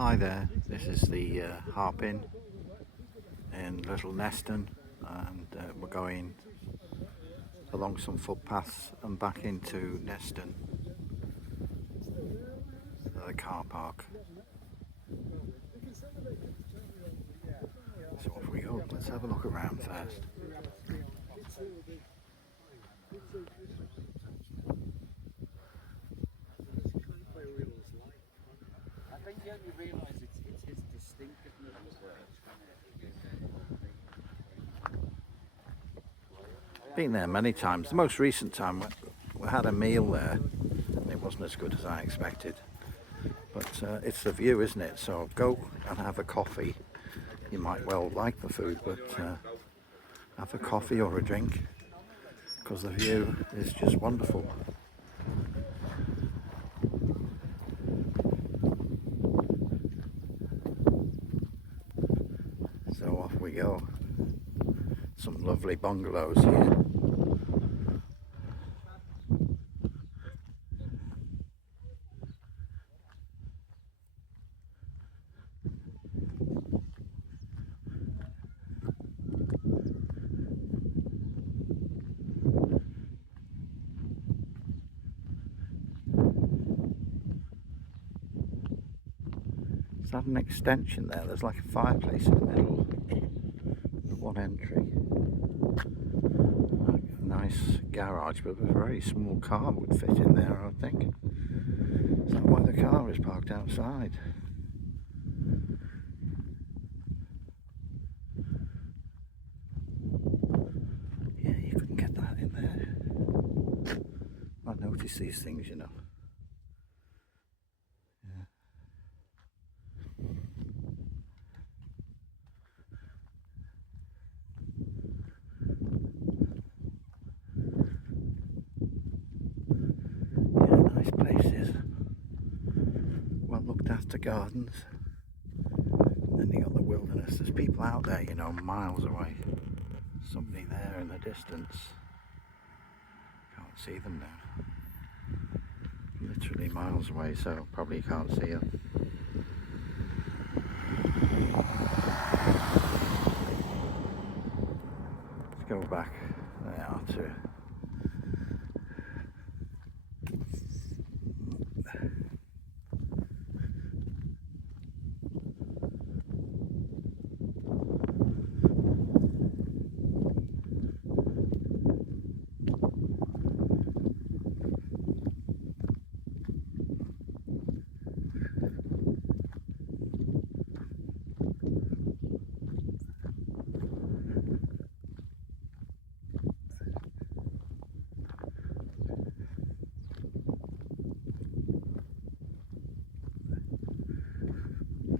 Hi there, this is the Harp in Little Neston, and we're going along some footpaths and back into Neston, the car park. So off we go. Let's have a look around first. I think you only realise it's his distinctiveness as well. Been there many times. The most recent time we had a meal there, and it wasn't as good as I expected. But it's the view, isn't it? So go and have a coffee. You might well like the food, but have a coffee or a drink, because the view is just wonderful. So off we go. Some lovely bungalows here. Is that an extension there? There's like a fireplace in the middle. One entry. A nice garage, but a very small car would fit in there, I think. Is that why the car is parked outside? Yeah, you couldn't get that in there. I notice these things, you know. Nice places, well looked after gardens. Then you got the wilderness. There's people out there, you know, miles away. Somebody there in the distance. Can't see them now. Literally miles away, so probably can't see them. Let's go back there to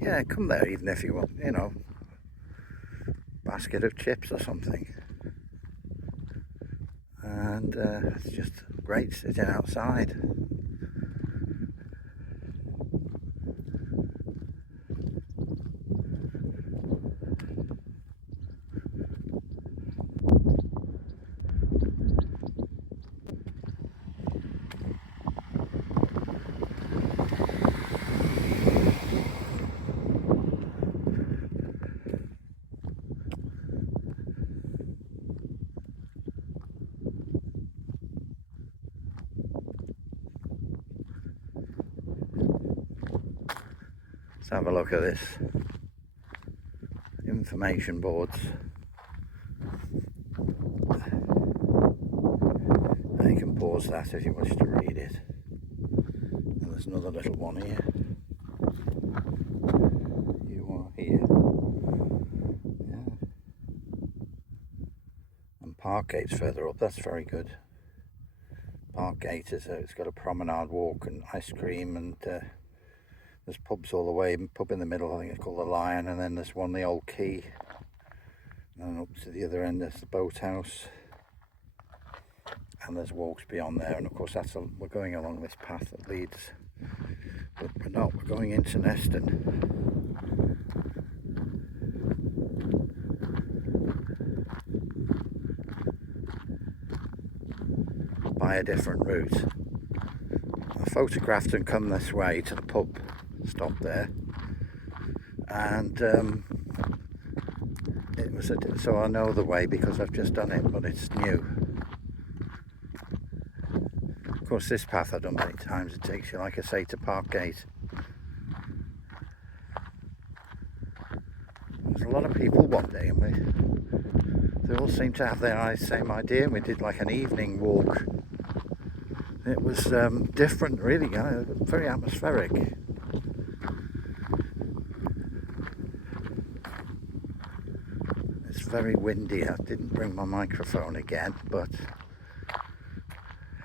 yeah, come there even if you want, you know, basket of chips or something. And it's just great sitting outside. Let's have a look at this. Information boards. And you can pause that if you wish to read it. And there's another little one here. You are here. Yeah. And Parkgate's further up. That's very good. Parkgate is it's got a promenade walk and ice cream, and there's pubs all the way. Pub in the middle, I think it's called the Lion, and then there's one, the Old Quay, and then up to the other end there's the boathouse, and there's walks beyond there. And of course we're going along this path that leads, but we're not. We're going into Neston. By a different route. I photographed and come this way to the pub stop there, and it was so I know the way because I've just done it, but it's new. Of course, this path I've done many times. It takes you, like I say, to Parkgate. There's a lot of people one day, and they all seem to have their same idea. And we did like an evening walk. It was different, really, very atmospheric. It's very windy. I didn't bring my microphone again, but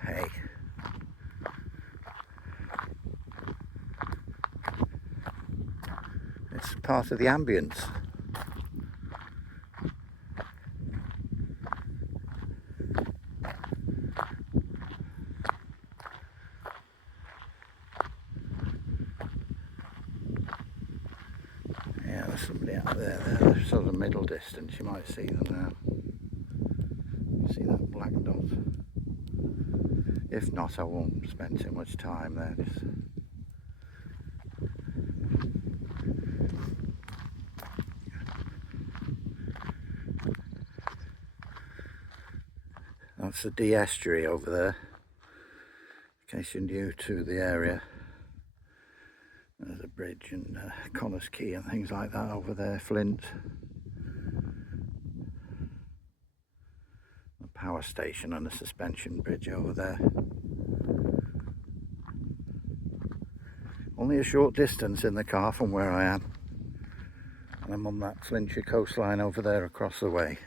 hey. It's part of the ambience. Yeah, there's somebody out there. They're sort of middle distance. You might see them now. See that black dot? If not, I won't spend too much time there. That's the Dee estuary over there, in case you're new to the area. There's a bridge and Connors Quay and things like that over there, Flint. The power station and the suspension bridge over there. Only a short distance in the car from where I am. And I'm on that Flintshire coastline over there across the way.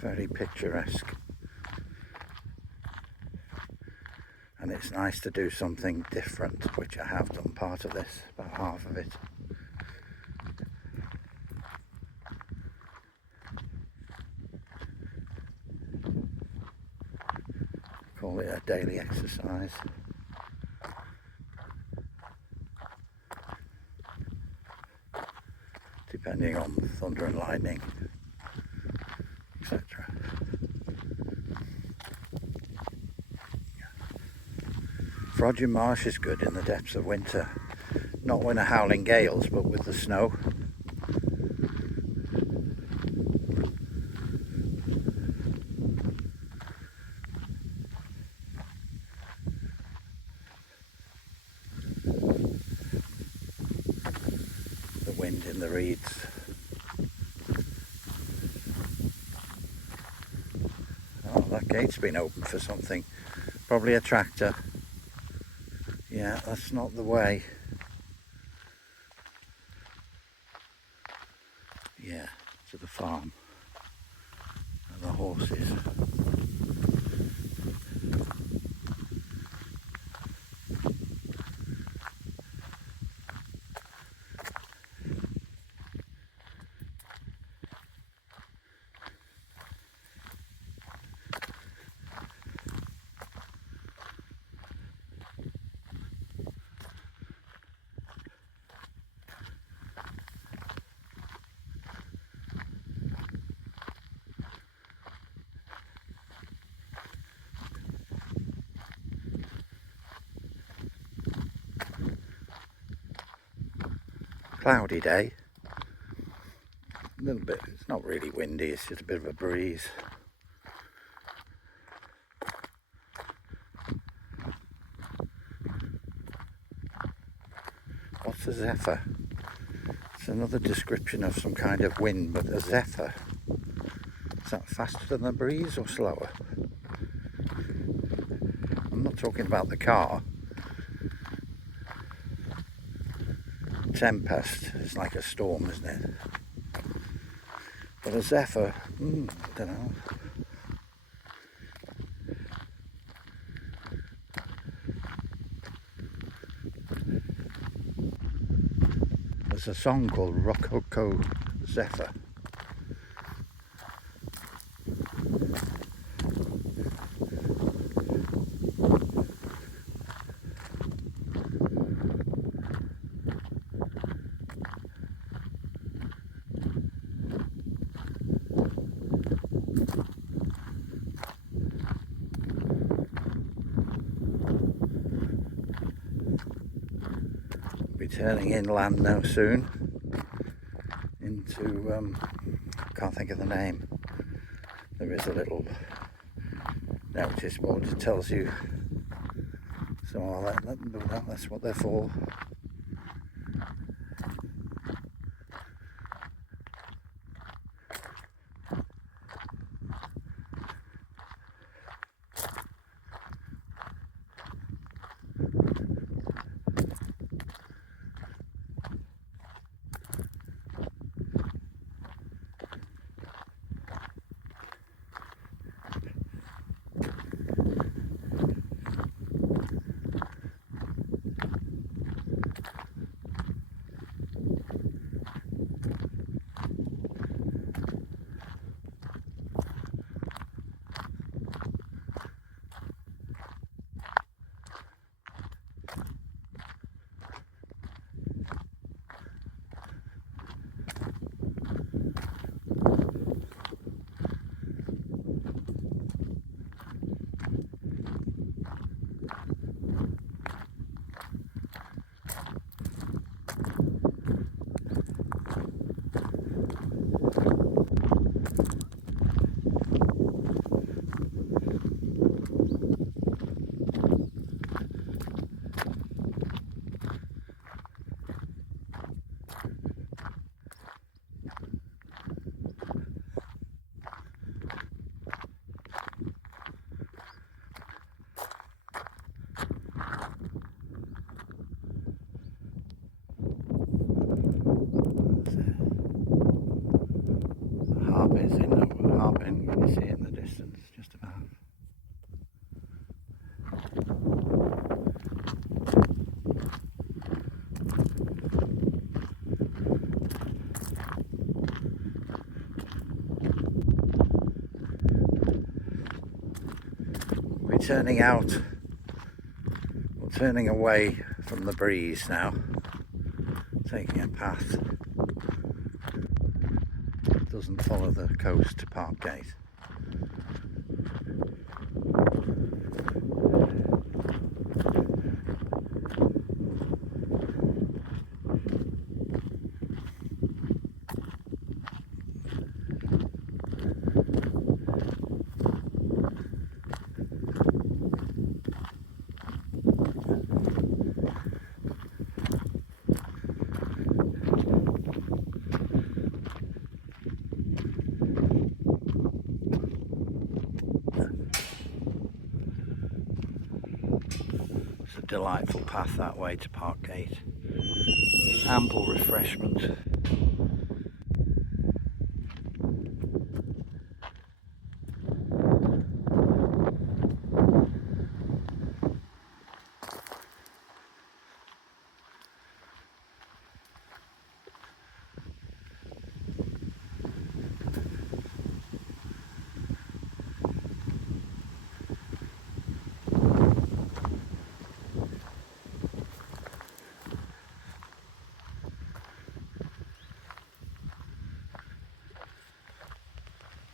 Very picturesque. And it's nice to do something different, which I have done part of this, about half of it. Call it a daily exercise. Depending on thunder and lightning, etc. Frodsham Marsh is good in the depths of winter. Not when a howling gales, but with the snow. The wind in the reeds. Oh, that gate's been open for something. Probably a tractor. Yeah, that's not the way. Yeah, to the farm and the horses. Cloudy day. A little bit, it's not really windy, it's just a bit of a breeze. What's a zephyr? It's another description of some kind of wind, but a zephyr. Is that faster than the breeze or slower? I'm not talking about the car. Tempest is like a storm, isn't it? But a zephyr, I don't know. There's a song called Rococo Zephyr. turning inland now soon into I can't think of the name. There is a little notice board that tells you, so I'll let them do that. That's what they're for. Harp is in the Harp End, you can see it in the distance, just about. We're turning out, or turning away from the breeze now, taking a path that doesn't follow the coast to Parkgate. It's a delightful path that way to Parkgate. Ample refreshment.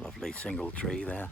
Lovely single tree there.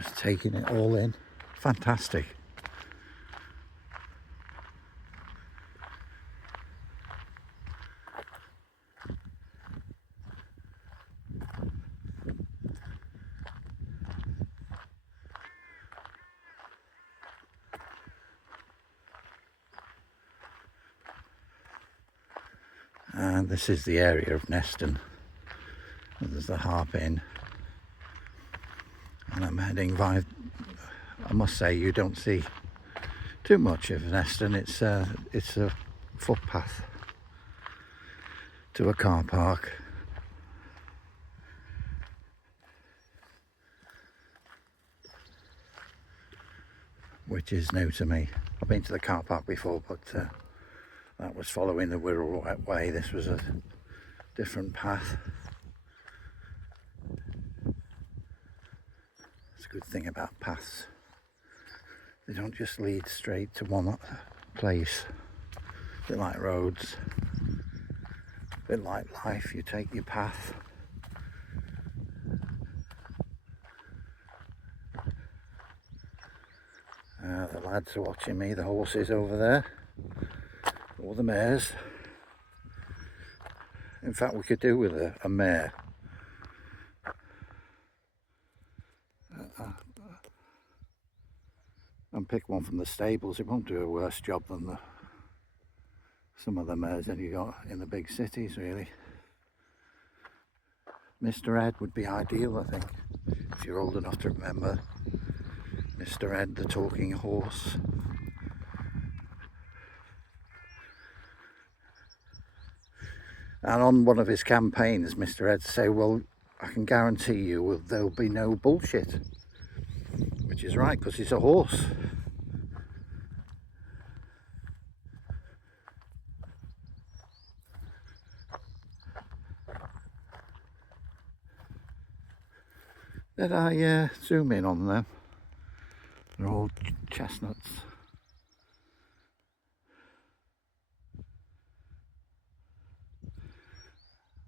Just taking it all in. Fantastic. And this is the area of Neston. There's the Harp Inn. And I'm heading by, I must say, you don't see too much of Neston. It's a footpath to a car park. Which is new to me. I've been to the car park before, but that was following the Wirral way. This was a different path. It's a good thing about paths. They don't just lead straight to one place. A bit like roads. A bit like life. You take your path. The lads are watching me, the horses over there. Or the mares. In fact, we could do with a mare. And pick one from the stables. It won't do a worse job than some of the mares that you got in the big cities, really. Mr. Ed would be ideal, I think, if you're old enough to remember Mr. Ed, the talking horse. And on one of his campaigns, Mr. Ed say, well, I can guarantee you there'll be no bullshit. Which is right, because he's a horse. Did I zoom in on them? They're all chestnuts.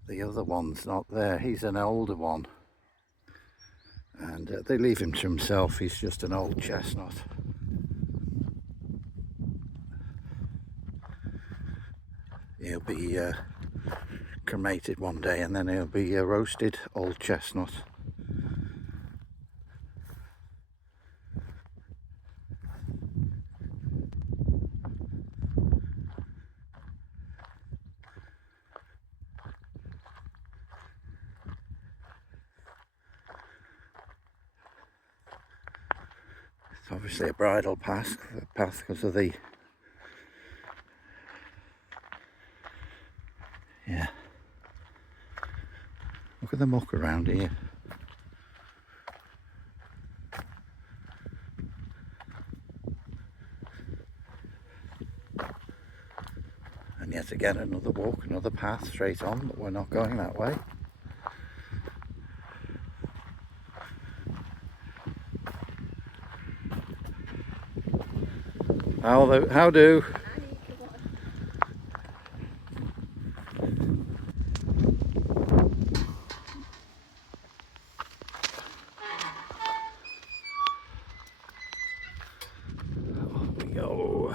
The other one's not there. He's an older one. And they leave him to himself. He's just an old chestnut. He'll be cremated one day, and then he'll be a roasted old chestnut. It's obviously a bridle path because of the... Yeah. Look at the muck around here. And yet again another walk, another path straight on, but we're not going that way. How do? On we go.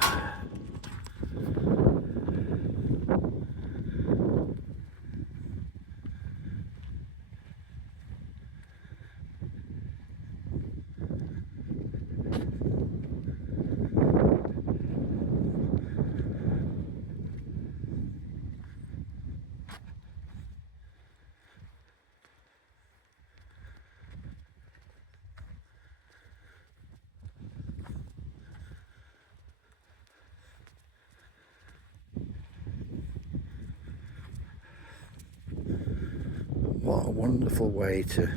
What a wonderful way to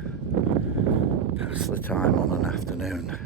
pass the time on an afternoon.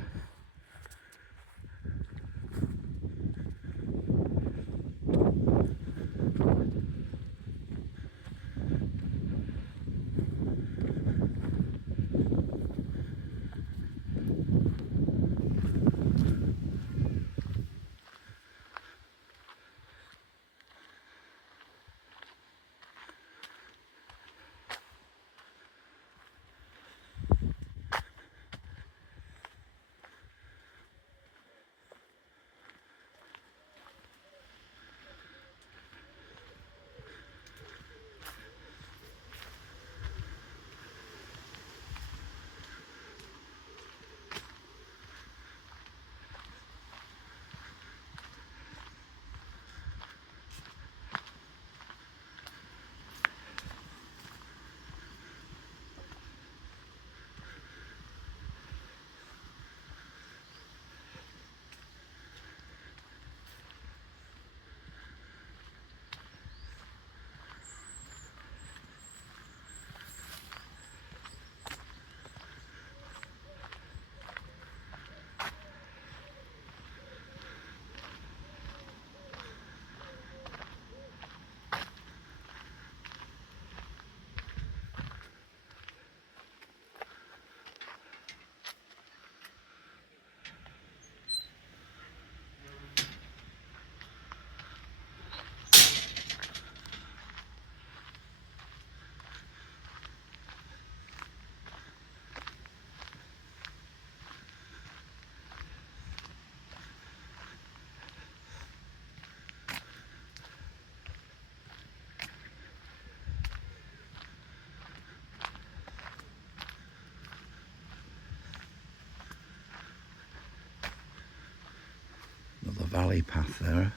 valley path there.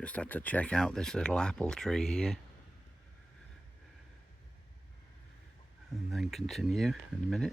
Just had to check out this little apple tree here and then continue in a minute.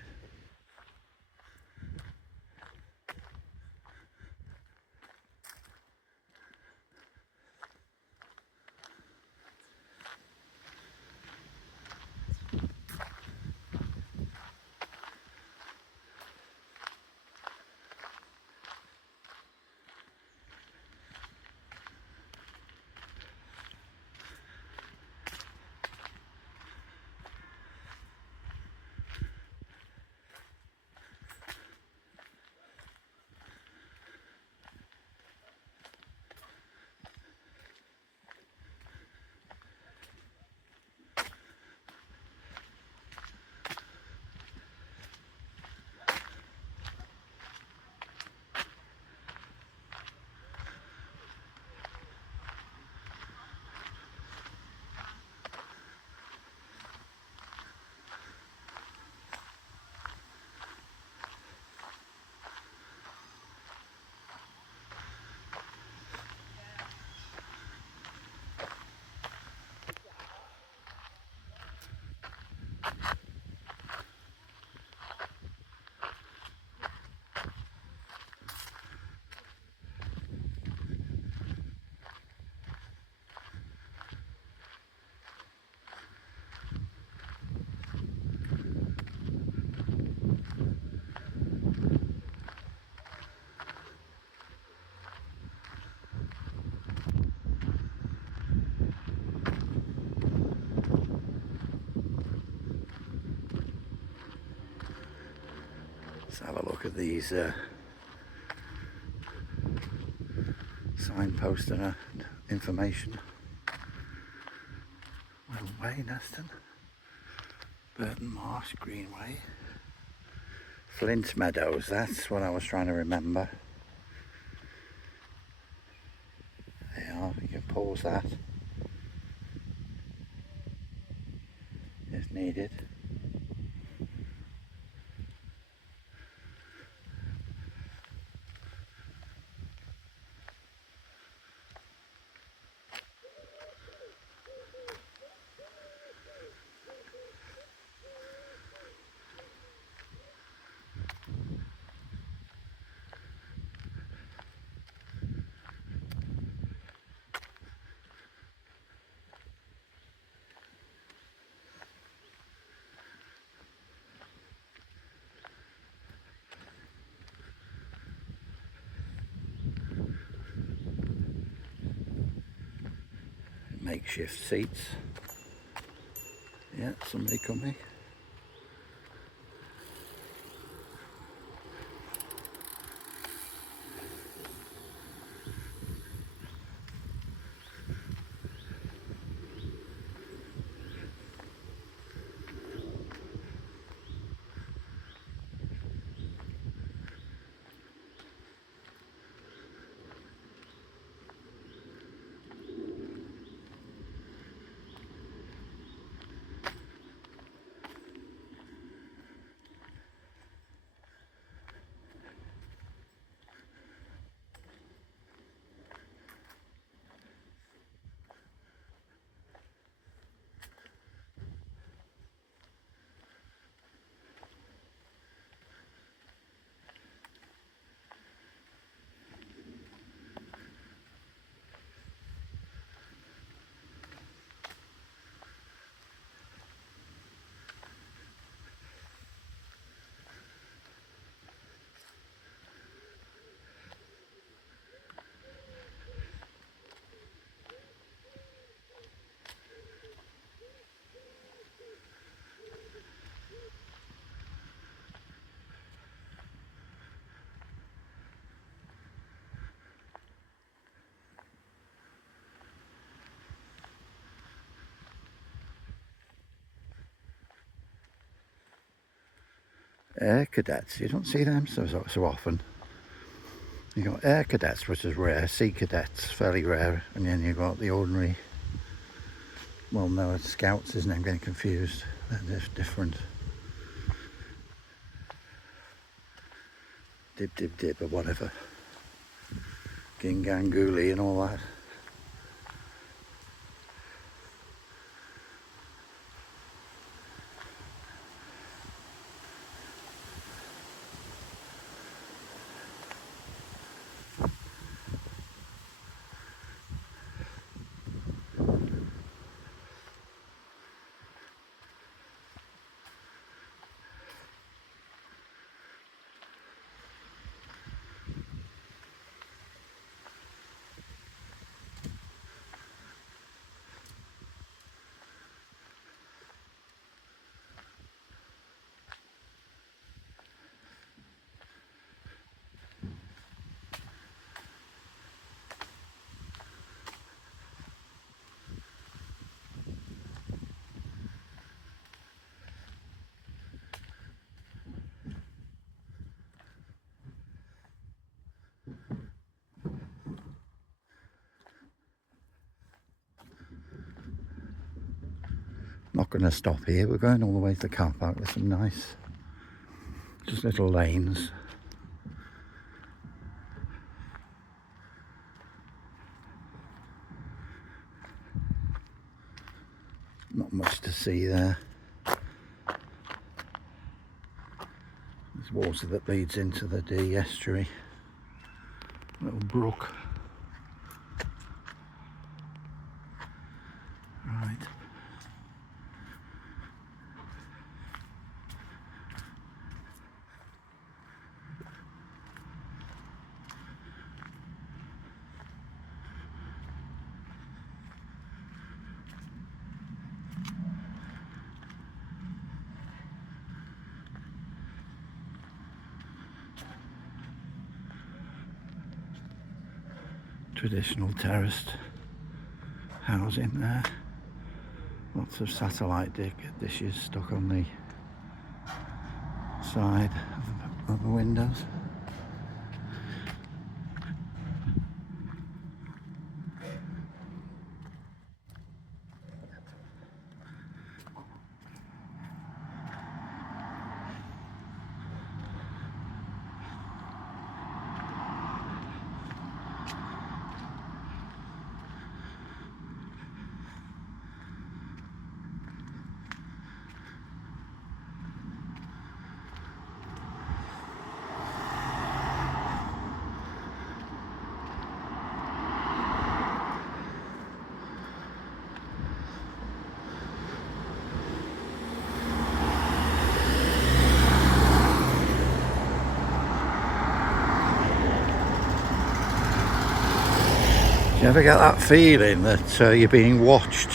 Let's have a look at these signposts and information. Well, Way, Neston, Burton Marsh, Greenway, Flint Meadows, that's what I was trying to remember. There you are, you can pause that if needed. makeshift seats. Yeah, somebody coming. Air cadets, you don't see them so often. You got air cadets, which is rare, sea cadets, fairly rare, and then you got the ordinary, well no, it's scouts, isn't it? I'm getting confused. They're different. Dib dib dib or whatever. Ginganguli and all that. Not going to stop here, we're going all the way to the car park. There's some nice, just little lanes. Not much to see there. There's water that leads into the Dee estuary. Little brook. Right. Traditional terraced housing there. Lots of satellite dishes stuck on the side of the windows. You ever get that feeling that you're being watched?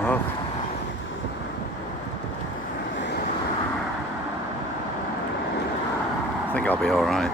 Oh. I think I'll be alright.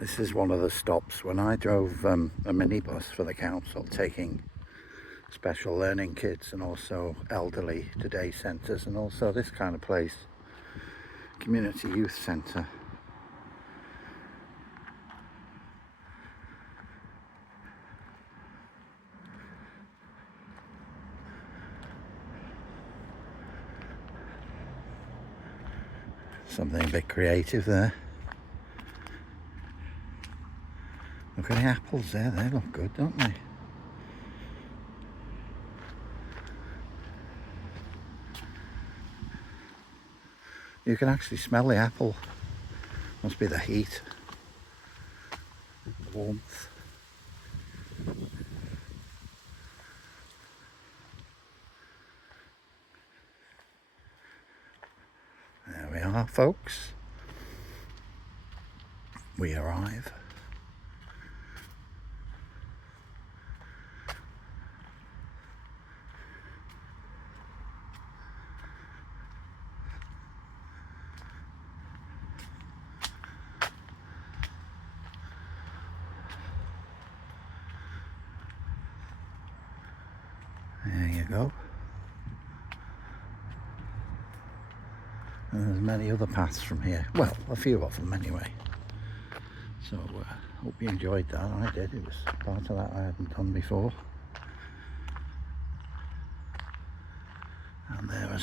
This is one of the stops when I drove a minibus for the council, taking special learning kids and also elderly to day centres, and also this kind of place, community youth centre. Something a bit creative there. Look at the apples there, they look good, don't they? You can actually smell the apple. Must be the heat, the warmth. There we are, folks. We arrive. There you go. And there's many other paths from here. Well, a few of them anyway. So hope you enjoyed that. I did. It was part of that I hadn't done before. And there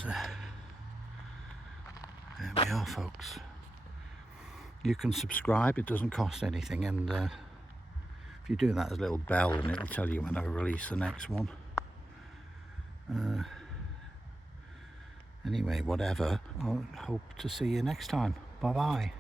we are, folks. You can subscribe. It doesn't cost anything, and if you do that, there's a little bell and it'll tell you when I release the next one. Anyway, whatever, I hope to see you next time. Bye bye.